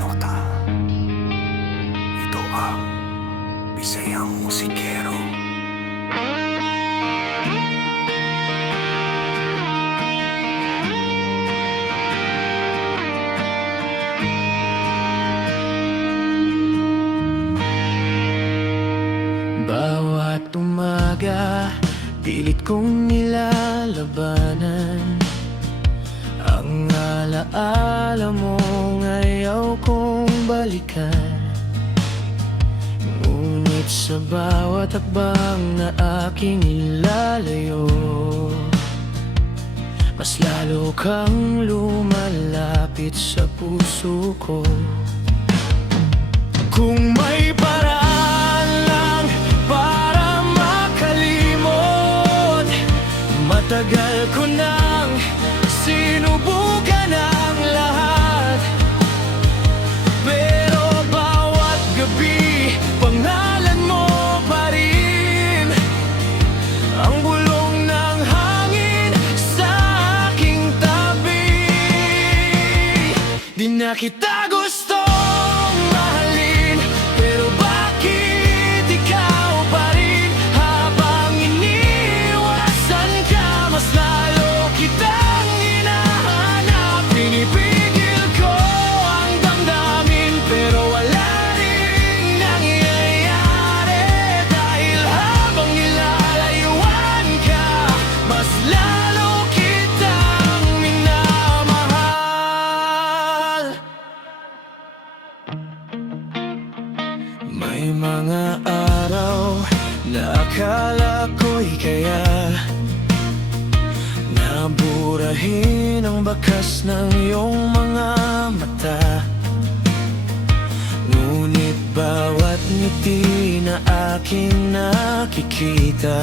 nota. Ito ang Bisayang Musikero. Bawat umaga, pilit kong nilalabanan ang alaala mong ayaw kong balikan. Ngunit sa bawat hakbang na aking ilalayo, mas lalo kang lumalapit sa puso ko. Kung may paraan lang para makalimot, matagal ko nang sinubukan ang lahat. Pero bawat gabi, pangalan mo pa rin ang bulong ng hangin sa aking tabi. Di na kita gustong mahalin, pero bakit ikaw pa rin? Habang iniwasan ka, mas lalo kitang hinahanap. Pinipigil ko ang damdamin, pero wala ring nangyayari. Dahil habang nilalayuan ka, mas lalo kitang minamahal. May mga araw na akala ko'y kaya naburahin ang bakas ng iyong mga mata. Ngunit bawat ngiti na aking nakikita,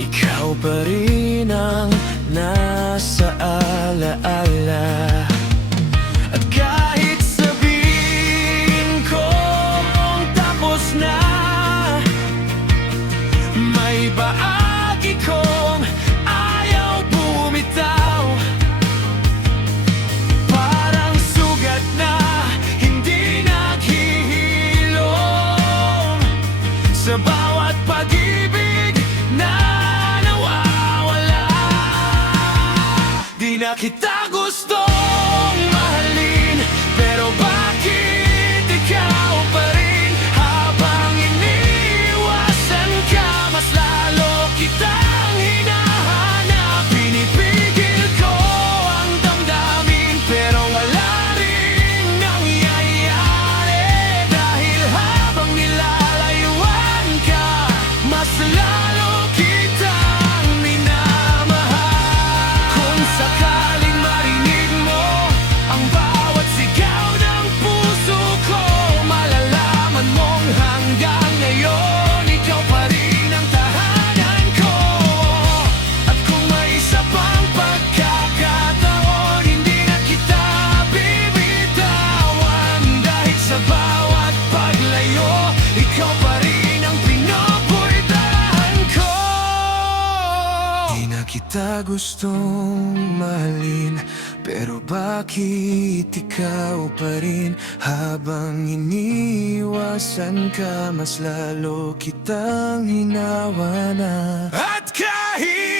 ikaw pa rin ang nasa alaala. At kahit sabihin kong tapos na, may bahagi kong ayaw bumitaw. Parang sugat na hindi naghihilom, sa bawat pag-ibig na nawawala. Di na kita gustong mahalin, pero bakit ikaw pa rin? Habang iniwasan ka, mas lalo kitang hinahanap. Pinipigil ko ang damdamin, pero wala ring nangyayari. Dahil habang nilalayuan ka, mas lalo kitang minamahal. Kung sakaling marinig mo ang bawat sigaw ng puso ko, malalaman mong hanggang ngayon ikaw pa rin ang tahanan ko. At kung may isa pang pagkakataon, hindi na kita bibitawan. Dahil sa bawat paglayo, ikaw pa rin ang pinupuntahan ko. Di na kita gustong mahalin, pero bakit ikaw pa rin? Habang iniwasan ka, mas lalo kitang hinahanap. At kahit